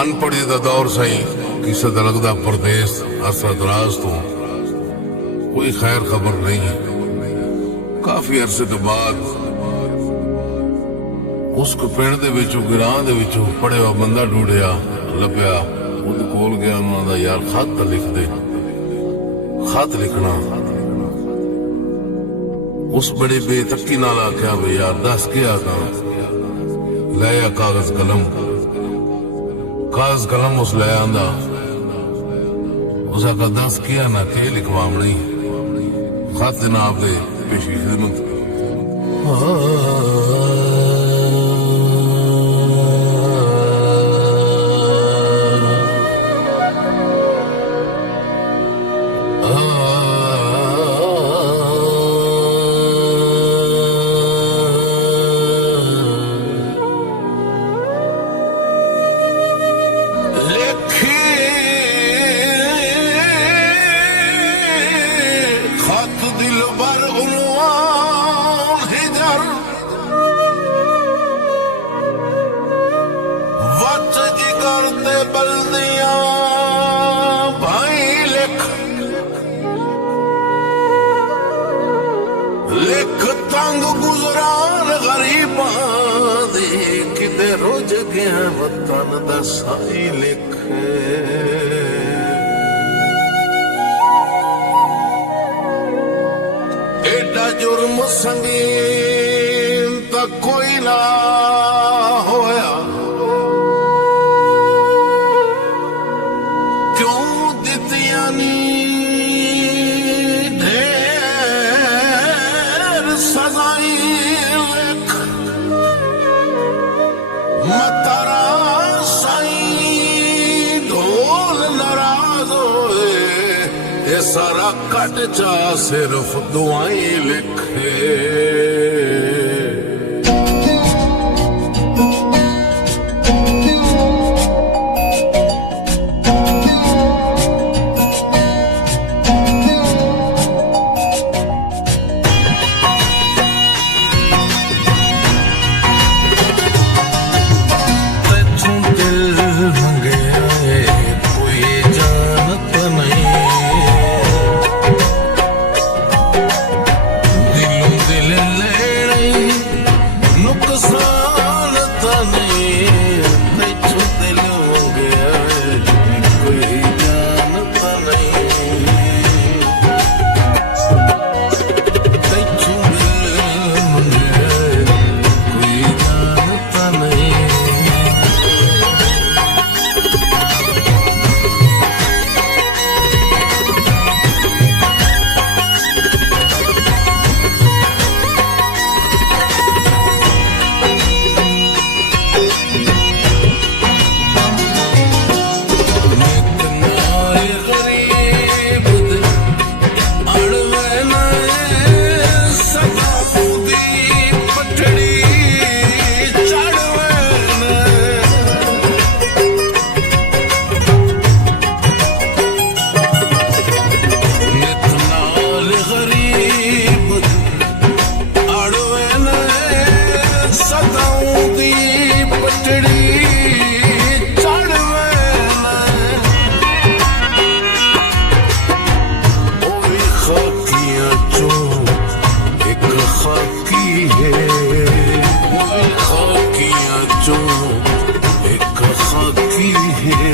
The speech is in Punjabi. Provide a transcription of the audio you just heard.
ਅਨਪੜ੍ਹੀ ਦਾ ਦੌਰ ਸਹੀ, ਕਿਸੇ ਦਾ ਲੱਗਦਾ ਪਰਦੇਸ ਅਰਸਾ ਦਰਾਜ਼ ਤੋਂ ਕੋਈ ਖੈਰ ਖਬਰ ਨਹੀਂ ਹੈ। ਕਾਫੀ ਅਰਸੇ ਤੋਂ ਬਾਅਦ ਉਸ ਪਿੰਡ ਦੇ ਵਿੱਚੋਂ ਗਿਰਾਂ ਦੇ ਵਿੱਚੋਂ ਪੜਿਆ ਬੰਦਾ ਢੂੰਡਿਆ, ਲੱਭਿਆ। ਉਹਦੇ ਕੋਲ ਗਿਆ, ਉਹਨਾਂ ਦਾ ਯਾਰ ਖਤ ਲਿਖਦੇ। ਖਤ ਲਿਖਣਾ ਉਸ ਬੜੇ ਬੇਤੱਕੀ ਨਾਲ ਆਖਿਆ ਵੀ ਯਾਰ ਦੱਸ ਕੇ ਆਗਾ। ਲੈ ਆ ਕਾਗਜ਼ ਕਲਮ। ਕਾਗਜ਼ ਕਲਮ ਉਸ ਲੈ ਆਂਦਾ। ਉਸ ਆਖਾ ਦੱਸ ਕੇ ਨਾ ਕਿ ਲਿਖਵਾਉਣੀ ਖਤ ਜਨਾਬ ਦੇ ਪੇਸ਼ੀ ਖਿਦਮਤ। लिख तंग गुजरान गरीबां दे किते रुझ गया वतन दा साई लिख। एडा जुर्म संगीन ता कोई ना होया, क्यों दितियां नी सजाई लिख। मतरा साई ढोल नाराज होए, ये सारा कट जा सिर्फ दुआई लिखे। एक खाकी है